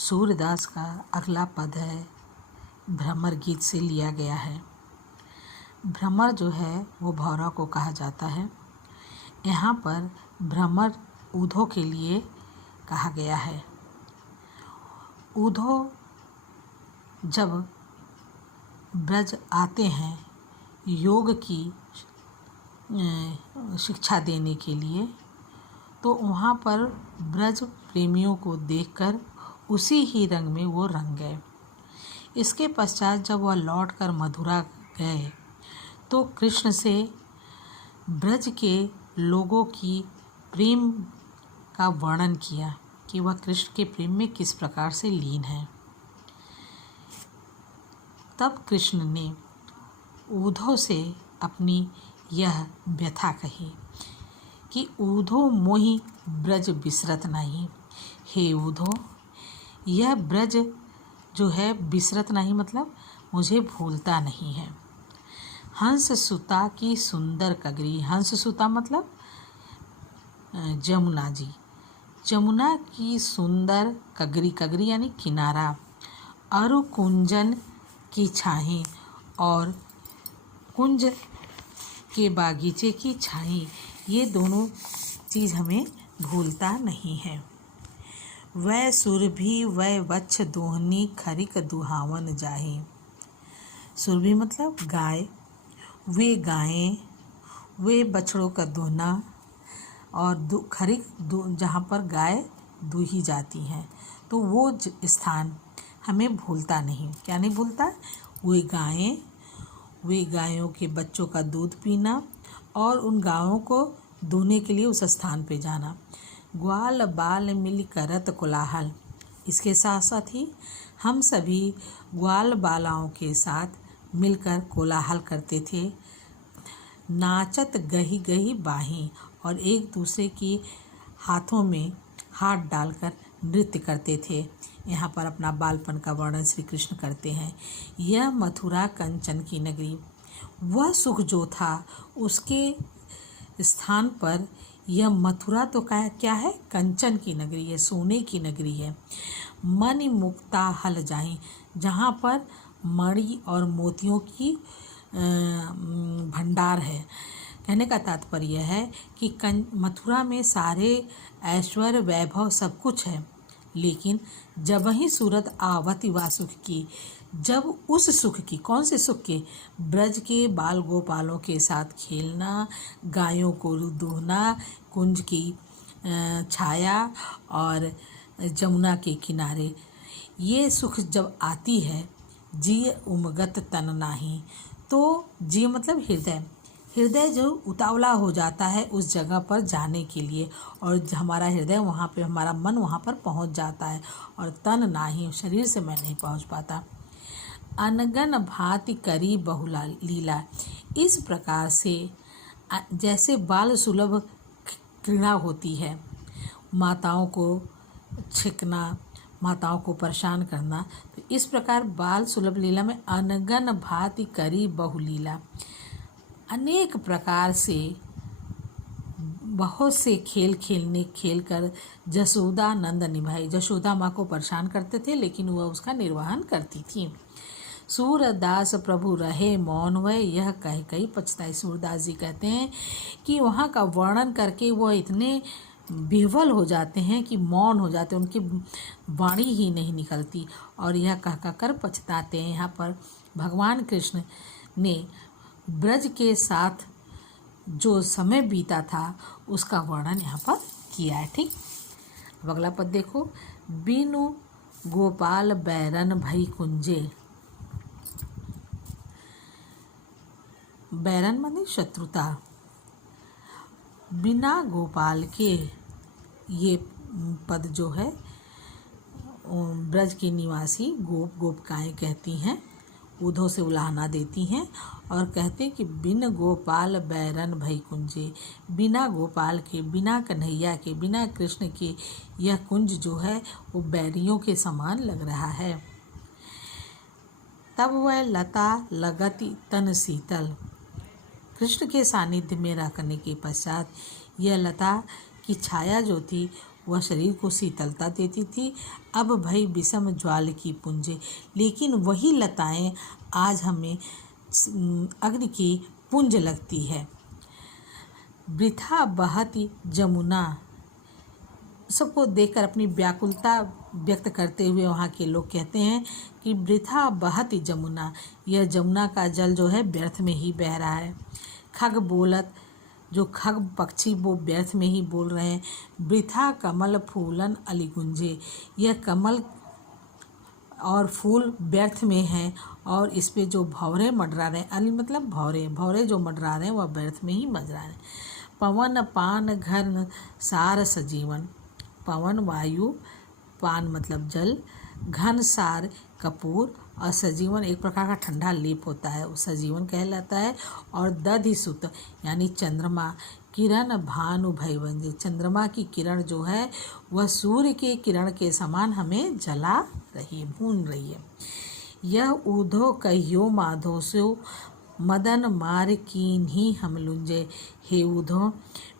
सूरदास का अगला पद है भ्रमर गीत से लिया गया है। भ्रमर जो है वो भौरा को कहा जाता है। यहाँ पर भ्रमर ऊधो के लिए कहा गया है। ऊधो जब ब्रज आते हैं योग की शिक्षा देने के लिए, तो वहाँ पर ब्रज प्रेमियों को देखकर उसी ही रंग में वो रंग गए। इसके पश्चात जब वह लौटकर मथुरा गए तो कृष्ण से ब्रज के लोगों की प्रेम का वर्णन किया कि वह कृष्ण के प्रेम में किस प्रकार से लीन है। तब कृष्ण ने ऊधो से अपनी यह व्यथा कही कि ऊधो मोहि ब्रज बिसरत नहीं। हे ऊधो, यह ब्रज जो है बिसरत नहीं मतलब मुझे भूलता नहीं है। हंस सुता की सुंदर कगरी, हंस सुता मतलब जमुना जी, जमुना की सुंदर कगरी, कगरी यानी किनारा, अरु कुंजन की छाही और कुंज के बागीचे की छाई, ये दोनों चीज़ हमें भूलता नहीं है। वै सुरभि वै वच्छ दोहनी खरिक दुहावन जाही। सुरभि मतलब गाय, वे गायें, वे बछड़ों का दोहना और खरिक जहाँ पर गाय दूही जाती हैं, तो वो स्थान हमें भूलता नहीं। क्या नहीं भूलता? वे गायें, वे गायों के बच्चों का दूध पीना और उन गायों को दूहने के लिए उस स्थान पे जाना। ग्वाल बाल मिल करत कोलाहल, इसके साथ साथ ही हम सभी ग्वाल बालाओं के साथ मिलकर कोलाहल करते थे। नाचत गही गही बाहीं, और एक दूसरे की हाथों में हाथ डालकर नृत्य करते थे। यहाँ पर अपना बालपन का वर्णन श्री कृष्ण करते हैं। यह मथुरा कंचन की नगरी, वह सुख जो था उसके स्थान पर यह मथुरा तो क्या है? कंचन की नगरी है, सोने की नगरी है। मणि मुक्ता हल जाही, जहाँ पर मणि और मोतियों की भंडार है। कहने का तात्पर्य है कि मथुरा में सारे ऐश्वर्य वैभव सब कुछ है, लेकिन जब वही सूरत आवती वा सुख की, जब उस सुख की, कौन से सुख के? ब्रज के बाल गोपालों के साथ खेलना, गायों को दूहना, कुंज की छाया और जमुना के किनारे, ये सुख जब आती है, जी उमगत तन नाही, तो जी मतलब हृदय, हृदय जो उतावला हो जाता है उस जगह पर जाने के लिए, और हमारा हृदय वहाँ पे, हमारा मन वहाँ पर पहुँच जाता है, और तन नाही, शरीर से मैं नहीं पहुँच पाता। अनगन भांति करी बहुला लीला, इस प्रकार से जैसे बाल सुलभ क्रीड़ा होती है, माताओं को छिकना, माताओं को परेशान करना, तो इस प्रकार बाल सुलभ लीला में अनगन भांति करी बहुलीला, अनेक प्रकार से बहुत से खेल कर जसोदा नंद निभाई। जशोदा माँ को परेशान करते थे लेकिन वह उसका निर्वहन करती थी। सूरदास प्रभु रहे मौन वह यह कह कही पछताई। सूरदास जी कहते हैं कि वहाँ का वर्णन करके वह इतने विह्वल हो जाते हैं कि मौन हो जाते हैं, उनकी वाणी ही नहीं निकलती और यह कह कर पछताते हैं। यहाँ पर भगवान कृष्ण ने ब्रज के साथ जो समय बीता था उसका वर्णन यहाँ पर किया है। ठीक, अब अगला पद देखो। बिनु गोपाल बैरन भई कुंजे, बैरन माने शत्रुता, बिना गोपाल के, ये पद जो है ब्रज के निवासी गोपिकाएँ कहती हैं, ऊधो से उलाहना देती हैं और कहते हैं कि बिन गोपाल बैरन भई कुंजे, बिना गोपाल के, बिना कन्हैया के, बिना कृष्ण के यह कुंज जो है वो बैरियों के समान लग रहा है। तब वह लता लगती तन शीतल, कृष्ण के सानिध्य में रहने के पश्चात यह लता की छाया जो थी वह शरीर को शीतलता देती थी। अब भई विषम ज्वाल की पुंजे, लेकिन वही लताएं आज हमें अग्नि की पुंज लगती है। वृथा बहती जमुना, सबको देखकर अपनी व्याकुलता व्यक्त करते हुए वहाँ के लोग कहते हैं कि वृथा बहती जमुना, यह जमुना का जल जो है व्यर्थ में ही बह रहा है। खग बोलत, जो खग पक्षी वो व्यर्थ में ही बोल रहे हैं। वृथा कमल फूलन अलिगुंजे, यह कमल और फूल व्यर्थ में हैं और इस पे जो भंवरे मंडरा रहे हैं, अली मतलब भंवरे, भंवरे जो मंडरा रहे हैं वह व्यर्थ में ही मंडरा रहे हैं। पवन पान घन सार सजीवन, पवन वायु, पान मतलब जल, घन सार कपूर और सजीवन एक प्रकार का ठंडा लेप होता है, वो सजीवन कहलाता है। और दधि सुत यानी चंद्रमा, किरण भानु भयवंजे, चंद्रमा की किरण जो है वह सूर्य के किरण के समान हमें जला रही, भून रही है। यह ऊधो कहियो माधो सो मदन मार कीन ही हम लुंजे, हे ऊधो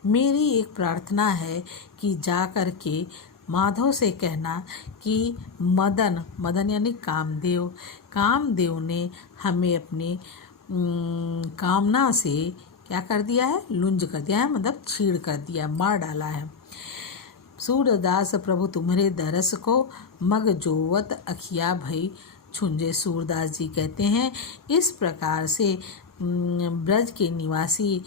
मेरी एक प्रार्थना है कि जा कर के माधव से कहना कि मदन, मदन यानी कामदेव, कामदेव ने हमें अपने कामना से क्या कर दिया है, लुंज कर दिया है, मतलब छीड़ कर दिया, मार डाला है। सूरदास प्रभु तुम्हारे दरस को मग जोवत अखिया भई छुंजे, सूरदास जी कहते हैं इस प्रकार से ब्रज के निवासी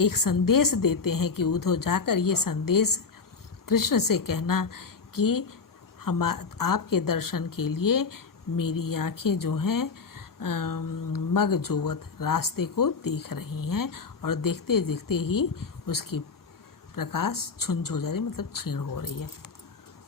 एक संदेश देते हैं कि उधो जाकर ये संदेश कृष्ण से कहना कि हम आपके दर्शन के लिए मेरी आँखें जो हैं मग जोवत, रास्ते को देख रही हैं और देखते देखते ही उसकी प्रकाश छुंझ हो जा रही, मतलब क्षीण हो रही है।